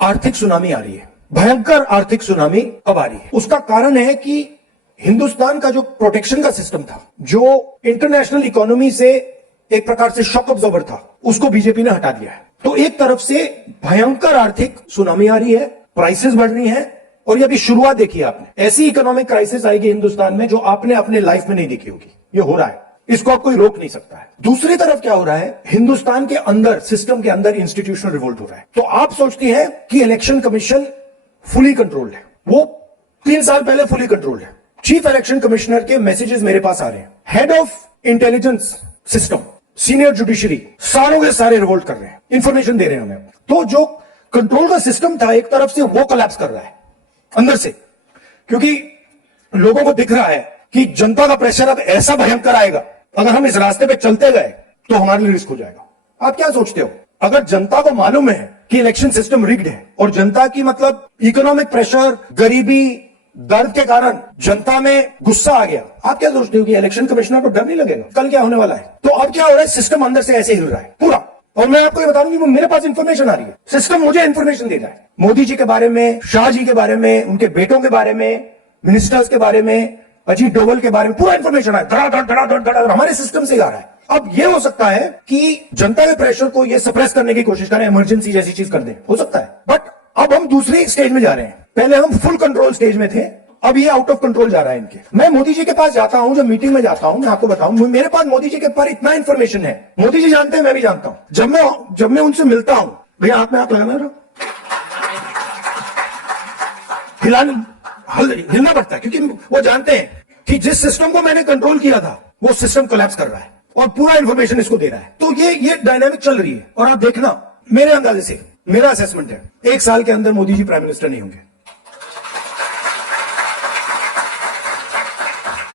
आर्थिक सुनामी आ रही है, भयंकर आर्थिक सुनामी अब आ रही है। उसका कारण है कि हिंदुस्तान का जो प्रोटेक्शन का सिस्टम था, जो इंटरनेशनल इकोनॉमी से एक प्रकार से शॉक ऑब्जर्वर था, उसको बीजेपी ने हटा दिया है। तो एक तरफ से भयंकर आर्थिक सुनामी आ रही है, प्राइसेस बढ़ रही हैं, और ये अभी शुरुआत देखी आपने। ऐसी इकोनॉमिक क्राइसिस आएगी हिंदुस्तान में जो आपने अपने लाइफ में नहीं देखी होगी। ये हो रहा है, इसको आप कोई रोक नहीं सकता है। दूसरी तरफ क्या हो रहा है, हिंदुस्तान के अंदर, सिस्टम के अंदर इंस्टीट्यूशनल रिवोल्ट हो रहा है। तो आप सोचती हैं कि इलेक्शन कमीशन फुली कंट्रोल्ड है, वो 3 साल पहले फुली कंट्रोल्ड है। चीफ इलेक्शन कमिश्नर के मैसेजेस मेरे पास आ रहे हैं, head of intelligence system, senior judiciary, सारों के सारे रिवोल्ट कर रहे हैं, इंफॉर्मेशन दे रहे हैं हमें। तो जो कंट्रोल का सिस्टम था एक तरफ से, वो कोलैप्स कर रहा है अंदर से, क्योंकि लोगों को दिख रहा है कि जनता का प्रेशर अब ऐसा भयंकर आएगा, अगर हम इस रास्ते पे चलते गए तो हमारे लिए रिस्क हो जाएगा। आप क्या सोचते हो, अगर जनता को मालूम है कि इलेक्शन सिस्टम रिग्ड है, और जनता की मतलब इकोनॉमिक प्रेशर, गरीबी, दर्द के कारण जनता में गुस्सा आ गया, आप क्या सोचते हो कि इलेक्शन कमिश्नर को डर नहीं लगेगा कल क्या होने वाला है? तो अब क्या हो रहा है, सिस्टम अंदर से ऐसे हिल रहा है पूरा। और मैं आपको ये बता दूं कि मेरे पास इंफॉर्मेशन आ रही है, सिस्टम मुझे इंफॉर्मेशन दे रहा है, मोदी जी के बारे में, शाह जी के बारे में, उनके बेटों के बारे में, मिनिस्टर्स के बारे में, अजीत डोभाल के बारे में पूरा इंफॉर्मेशन है, धड़ा हमारे सिस्टम से आ रहा है। अब ये हो सकता है कि जनता के प्रेशर को ये सप्रेस करने की कोशिश करें, इमरजेंसी जैसी चीज कर दें, हो सकता है। बट अब हम दूसरे स्टेज में जा रहे हैं, पहले हम फुल कंट्रोल स्टेज में थे, अब ये आउट ऑफ कंट्रोल जा रहा है इनके। मैं मोदी जी के पास जाता हूं, जब मीटिंग में जाता हूं, मैं आपको बताऊं, मेरे पास मोदी जी के पास इतना इंफॉर्मेशन है, मोदी जी जानते हैं, मैं भी जानता हूं। जब मैं उनसे मिलता हूं, भैया हाथ में हाथ लगाना रहा, हिलना पड़ता है, क्योंकि वो जानते हैं कि जिस सिस्टम को मैंने कंट्रोल किया था, वो सिस्टम कोलैप्स कर रहा है और पूरा इंफॉर्मेशन इसको दे रहा है। तो ये डायनामिक चल रही है, और आप देखना, मेरे अंदाजे से, मेरा असेसमेंट है, 1 साल के अंदर मोदी जी प्राइम मिनिस्टर नहीं होंगे।